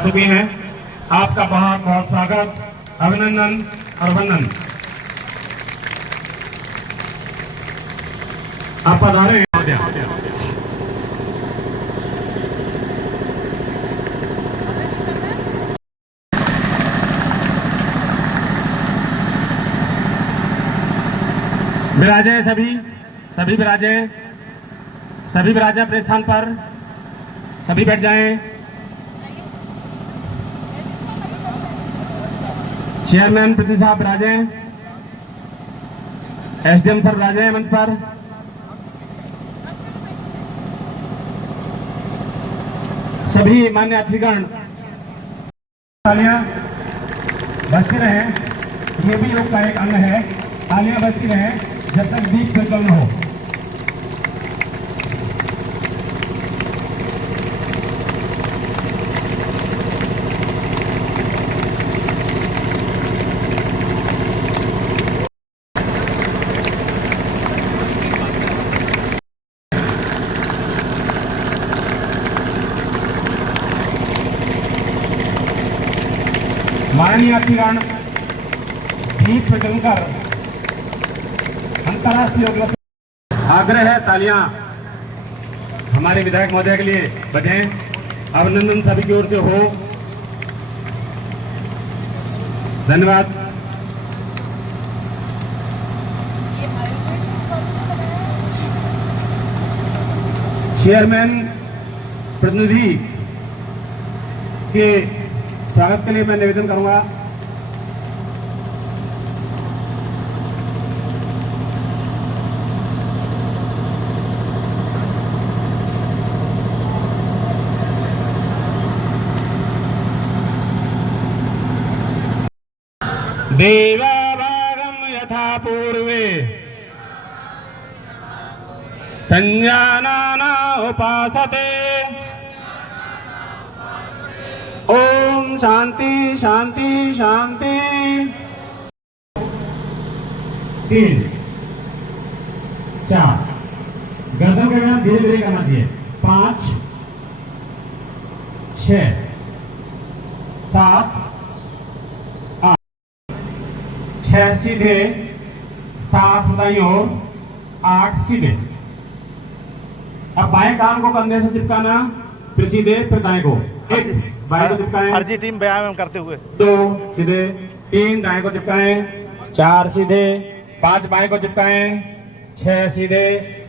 सभी हैं, आपका बहुत बहुत स्वागत, अभिनंदन और वंदन। आप पधारे। विराजे सभी विराजे अपने स्थान पर, सभी बैठ जाएं। चेयरमैन पृथ्वी साहब विराजे, एसडीएम सर विराजे मंच पर। सभी मान्य अतिथिगण तालियां बजती रहे, ये भी योग का एक अंग है। तालियां बजती रहे जब तक दीप प्रज्वल न हो। माननीय अतिथिगण, दीप प्रज्वलन कर अंतर्राष्ट्रीय योग आग्रह है, तालियां हमारे विधायक महोदय के लिए बजें। अभिनंदन सभी की ओर से हो। धन्यवाद। चेयरमैन प्रतिनिधि के स्वागत के लिए मैं निवेदन करूंगा। देवाभागम यथा पूर्वे संजानाना उपासते। ओम शांति शांति शांति। 3 4 गर्दन के बिना धीरे धीरे करना चाहिए। 5 6 7 8 6 सीधे, 7 दाईं ओर, 8 सीधे। अब बाएं कान को कंधे से चिपकाना, फिर सीधे, फिर दाएं को। 1 बाएं को चिपकाएं, हर जी टीम व्यायाम करते हुए। 2 सीधे, 3 दाएं को चिपकाएं, 4 सीधे, 5 बाएं को चिपकाएं, 6 सीधे,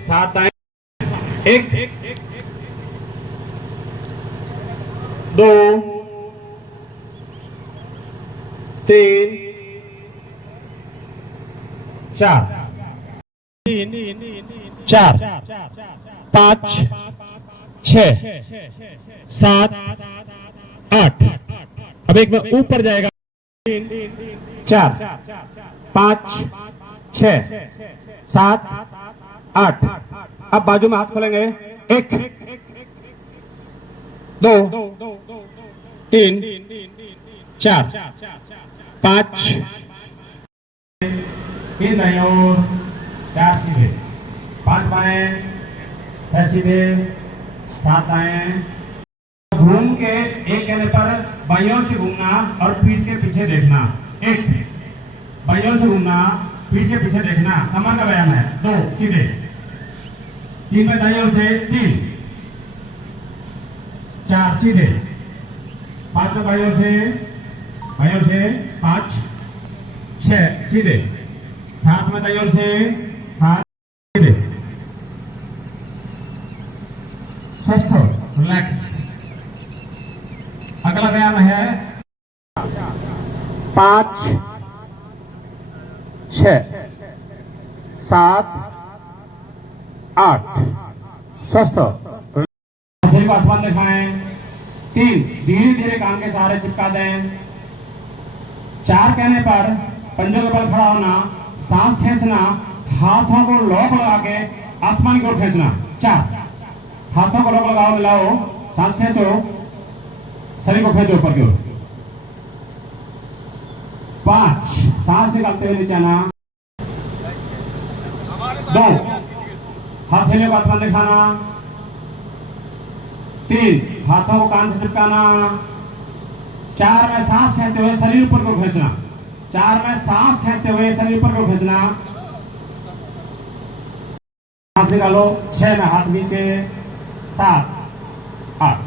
7 दाएं। 1 2 3 4 5 6 7 8। अब एक में ऊपर जाएगा। 4 5 6 7 8। अब बाजू में हाथ खोलेंगे। 1 2 3 4 5 3 दाईं ओर, 4 सीधे, 5 बाएं, 6 सीधे, 7 दाएं। घूम के एक कहने पर बाईं ओर से घूमना और पीठ के पीछे देखना। 1 बाईं ओर से घूमना, पीठ के पीछे देखना, कमर का व्यायाम है। 2 सीधे, 3 में दाईं ओर से 3, 4 सीधे, 5 में बाईं ओर से 5, 6 सीधे, 7 में दाईं ओर से 7 सीधे। स्वस्थ हो, रिलैक्स। अगला व्यायाम है 5 6 7 8। स्वस्थ हो, फिर आसमान दिखाएं। 3 धीरे धीरे कान के सहारे चिपका दें। 4 कहने पर पंजों के बल खड़ा होना, सांस खींचना, हाथों को लॉक लगा के आसमान की ओर खींचना। 4 हाथों को लॉक लगाओ, मिलाओ, सांस खींचो, शरीर को खींचो ऊपर की ओर। 5 सांस निकालते हुए नीचे आना। 2 हथेलियों को आसमान दिखाना। 3 हाथों को कान से चिपकाना। 4 में सांस खींचते हुए शरीर ऊपर को खींचना। 4 में सांस खींचते हुए शरीर ऊपर को खींचना। सांस निकालो। 6 में हाथ नीचे। 7 8।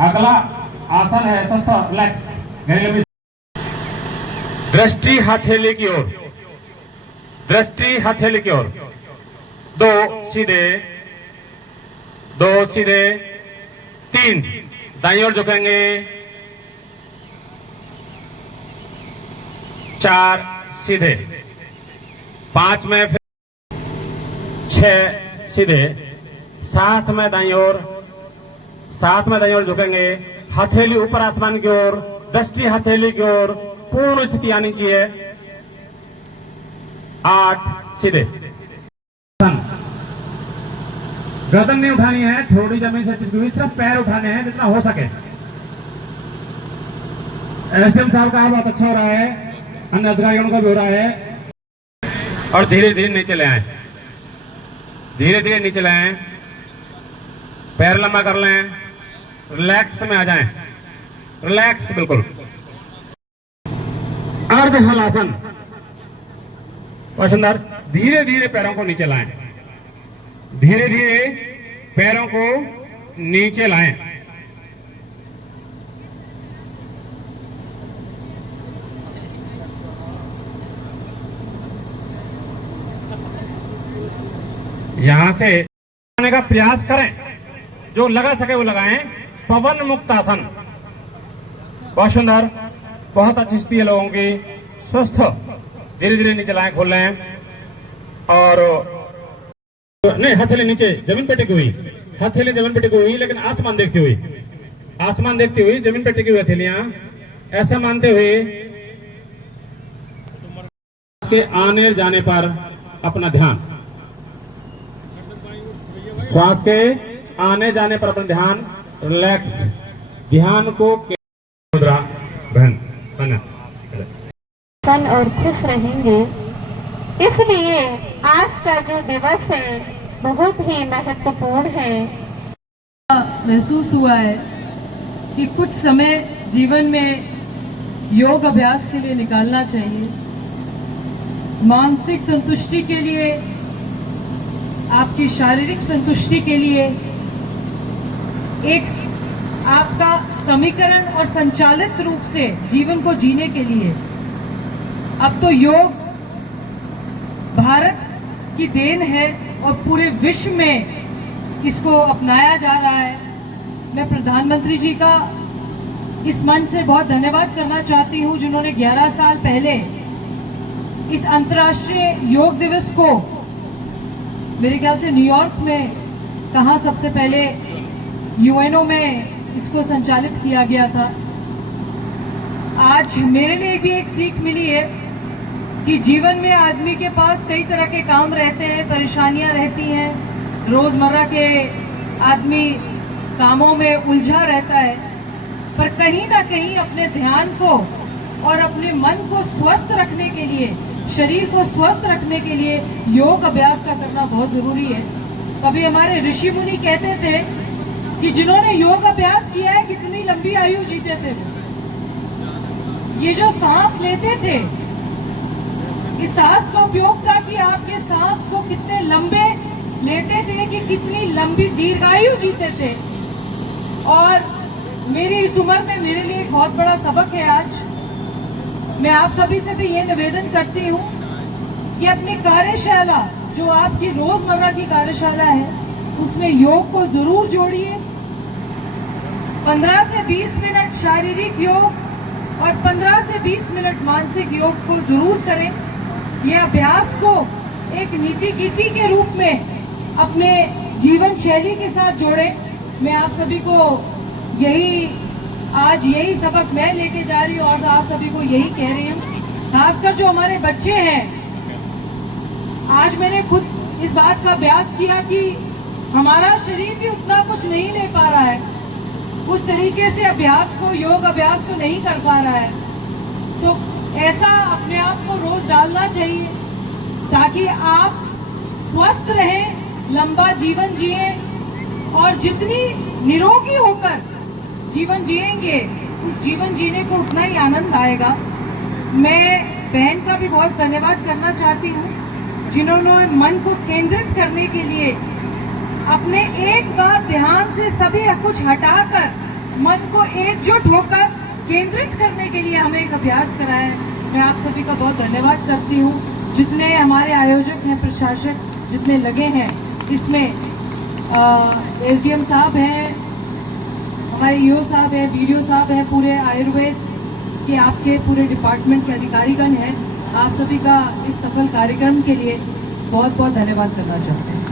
अगला आसन है दोस्तों रिलैक्स। दृष्टि हथेली की ओर। दृष्टि हथेली की ओर। 2 सीधे। 2 सीधे। 3 दाईं ओर झुकेंगे। 4 सीधे। 5 में 6 सीधे। 7 में दाईं ओर। 7 में दाईं ओर झुकेंगे। हथेली ऊपर आसमान की ओर। दृष्टि हथेली की ओर। पूर्ण स्थिति आनी चाहिए। 8 सीधे। गर्दन नहीं उठानी है, थोड़ी जमीन से चिपकी हुई, सिर्फ पैर उठाने हैं जितना हो सके। एसडीएम साहब का बहुत अच्छा हो रहा है, अन्य अधिकारियों का भी हो रहा है। और धीरे धीरे नीचे ले आए। धीरे धीरे नीचे ले आए। पैर लंबा कर लें। रिलैक्स में आ जाएं। रिलैक्स बिल्कुल। अर्ध हलासन। वसुंधर धीरे धीरे पैरों को नीचे लाएं। धीरे धीरे पैरों को नीचे लाएं। यहां से आने का प्रयास करें, जो लगा सके वो लगाएं। पवन मुक्त आसन। बहुत सुंदर, बहुत अच्छी स्थिति है लोगों की। स्वस्थ धीरे धीरे नीचे लाएं, खोल लें। और नहीं, हथेली नीचे जमीन पे टिकी हुई। हथेली जमीन पे टिकी हुई लेकिन आसमान देखती हुई। आसमान देखती हुई जमीन पे टिकी हुई हथेलियां ऐसा मानते हुए उसके आने जाने पर अपना ध्यान, श्वास के आने जाने पर अपना ध्यान। रिलैक्स। ध्यान को मुद्रा बहन बना और खुश रहेंगे। इसलिए आज का जो दिवस है बहुत ही महत्वपूर्ण है। महसूस हुआ है कि कुछ समय जीवन में योग अभ्यास के लिए निकालना चाहिए। मानसिक संतुष्टि के लिए, आपकी शारीरिक संतुष्टि के लिए, एक आपका समीकरण और संचालित रूप से जीवन को जीने के लिए। अब तो योग भारत की देन है और पूरे विश्व में इसको अपनाया जा रहा है। मैं प्रधानमंत्री जी का इस मंच से बहुत धन्यवाद करना चाहती हूं, जिन्होंने 11 साल पहले इस अंतर्राष्ट्रीय योग दिवस को मेरे ख्याल से न्यूयॉर्क में कहाँ सबसे पहले यूएनओ में इसको संचालित किया गया था। आज मेरे लिए भी एक सीख मिली है कि जीवन में आदमी के पास कई तरह के काम रहते हैं, परेशानियां रहती हैं, रोजमर्रा के आदमी कामों में उलझा रहता है, पर कहीं ना कहीं अपने ध्यान को और अपने मन को स्वस्थ रखने के लिए, शरीर को स्वस्थ रखने के लिए योग अभ्यास का करना बहुत जरूरी है। कभी हमारे ऋषि मुनि कहते थे कि जिन्होंने योग अभ्यास किया है कितनी लंबी आयु जीते थे। ये जो सांस लेते थे, इस सांस का उपयोग था कि आपके सांस को कितने लंबे लेते थे कि कितनी लंबी दीर्घायु जीते थे। और मेरी इस उम्र में मेरे लिए एक बहुत बड़ा सबक है। आज मैं आप सभी से भी ये निवेदन करती हूँ कि अपनी कार्यशाला, जो आपकी रोजमर्रा की कार्यशाला है, उसमें योग को जरूर जोड़िए। 15 से 20 मिनट शारीरिक योग और 15 से 20 मिनट मानसिक योग को जरूर करें। यह अभ्यास को एक नीति गीति के रूप में अपने जीवन शैली के साथ जोड़ें। मैं आप सभी को यही सबक मैं लेके जा रही हूँ और आप सभी को यही कह रही हूँ। खासकर जो हमारे बच्चे हैं, आज मैंने खुद इस बात का अभ्यास किया कि हमारा शरीर भी उतना कुछ नहीं ले पा रहा है, उस तरीके से अभ्यास को, योग अभ्यास को नहीं कर पा रहा है। तो ऐसा अपने आप को रोज डालना चाहिए ताकि आप स्वस्थ रहें, लंबा जीवन जिए और जितनी निरोगी होकर जीवन जिएंगे उस जीवन जीने को उतना ही आनंद आएगा। मैं बहन का भी बहुत धन्यवाद करना चाहती हूँ जिन्होंने मन को केंद्रित करने के लिए अपने एक बार ध्यान से सभी कुछ हटाकर मन को एकजुट होकर केंद्रित करने के लिए हमें एक अभ्यास कराया है। मैं आप सभी का बहुत धन्यवाद करती हूँ। जितने हमारे आयोजक हैं, प्रशासक जितने लगे हैं इसमें, एसडीएम साहब हैं, हमारे ईओ साहब हैं, बीडीओ साहब हैं, पूरे आयुर्वेद के आपके पूरे डिपार्टमेंट के अधिकारीगण हैं। आप सभी का इस सफल कार्यक्रम के लिए बहुत बहुत धन्यवाद करना चाहते हैं।